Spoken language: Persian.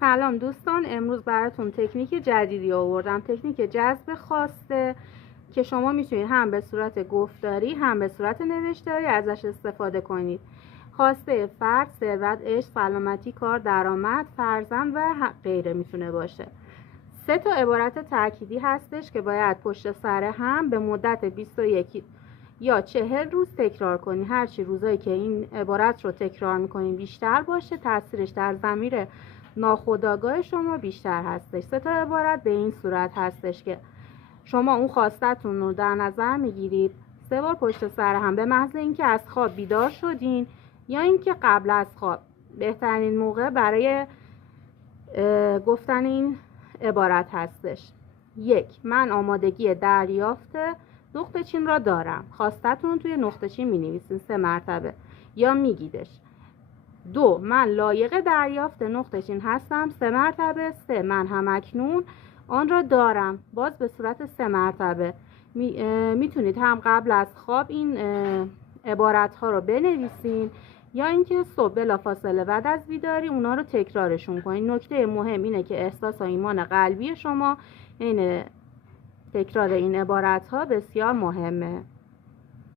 سلام دوستان، امروز براتون تکنیک جدیدی آوردم، تکنیک جذب خواسته که شما میتونید هم به صورت گفتاری هم به صورت نوشتاری ازش استفاده کنید. خواسته فرد، ثروت، عشق، سلامتی، کار، درآمد، فرزند و غیره میتونه باشه. 3 تا عبارت تأکیدی هستش که باید پشت سر هم به مدت 21 یا 40 روز تکرار کنی. هرچی روزایی که این عبارت رو تکرار میکنین بیشتر باشه، تاثیرش در ضمیر ناخودآگاه شما بیشتر هستش. 3 تا عبارت به این صورت هستش که شما اون خواستتون رو در نظر میگیرید 3 بار پشت سر هم، به محض اینکه از خواب بیدار شدین یا اینکه قبل از خواب. بهترین موقع برای گفتن این عبارت هستش: 1. من آمادگی دریافت نقطه چین را دارم. خواستتون توی نقطه چین می نویسین 3 مرتبه یا میگیدش. 2. من لایق دریافت نقطه چین هستم 3 مرتبه. 3. من همکنون آن را دارم، باز به صورت 3 مرتبه. میتونید هم قبل از خواب این عبارت ها رو بنویسین یا اینکه صبح بلافاصله بعد از بیداری اونا رو تکرارشون کنین. نکته مهم اینه که احساس و ایمان قلبی شما این تکرار این عبارت ها بسیار مهمه.